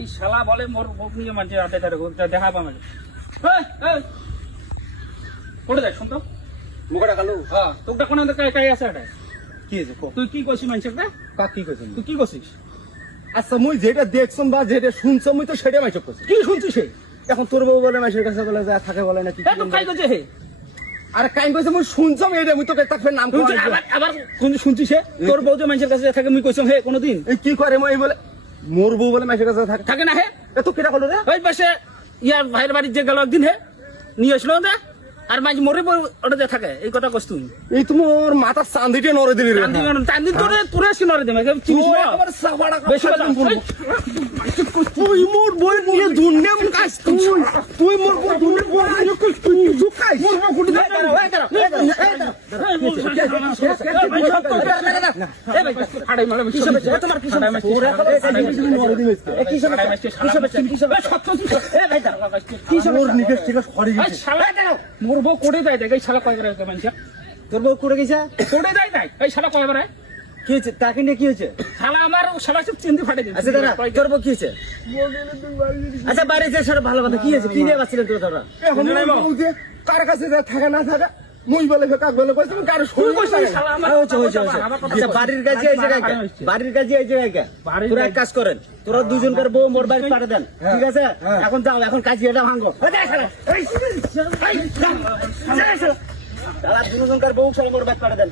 এই শালা বলে মোর মুখ নিয়ে মানছে রাতে দেখা পাবে পড়ে যায় শুনতো মুখটা কালো হ্যাঁ তোকে কোন কাই আছে এটা কি হয়েছে তুই কি কইছিস মানুষের কাক কি কইছেন তুই কি করছিস আচ্ছা মুই যেটা দেখছম বা যেটা শুনছম মুই তো সেটা মাইচক করছি কি শুনছিস হে এখন তোর বউ বলে মাইশের কাছে বলে যা থাকে বলে নাকি তো কাই করছে হে আরে কাই কইছে মুই শুনছম এইটা মুই তো তাকে নাম তুই কই আবার কোন শুনছিস হে তোর বউ যে মানুষের কাছে থাকে মুই কইছম হে কোনদিন এই কি করে মই বলে মোর বউ বলে মাইশের কাছে থাকে থাকে না হে এ তো কিরা কলো রে ওই পাশে ইয়ার ভাইয়ের বাড়ির যে গেল একদিন হে নিয়ে আসলো না আর মাঝ মরে ওটা যে থাকে এই কথা কস তুই এই তো মোর মাথা চান্দিটা নরে দিলি রে চান্দিন তোরে তোরে আসি নরে দেবে চিনিস না আবার সাবাড়া বেশি কথা তুই মোর বই নিয়ে দুনিয়া কাজ তুই মোর বই দুনিয়া বই নিয়ে তুই জুকাই মোর বই কুটি মোর বউ করে দেয় দেখ এই শালা কয় করে মানুষ তোর বউ করে গেছে করে দেয় দেখ এই শালা কয় করে কি হয়েছে তাকে নিয়ে কি হয়েছে শালা আমার শালা সব চিন্তি ফাটে দিচ্ছে আচ্ছা দাদা তোর বউ কি হয়েছে আচ্ছা বাড়ি যে সেটা ভালো কথা কি হয়েছে কি নিয়ে বাঁচছিলেন তোর দাদা এখন কার কাছে থাকা না থাকা মুই বলে কাক বলে কইছ কার শুই কইছ শালা আমার আচ্ছা বাড়ির কাছে এই জায়গায় বাড়ির কাছে এই জায়গায় তোরা এক কাজ করেন তোরা দুজনকার বউ মোর বাড়ি পাঠিয়ে দেন ঠিক আছে এখন যাও এখন কাজী এটা ভাঙো শালা দুজনকার বউ সব মোর বাড়ি পাঠিয়ে দেন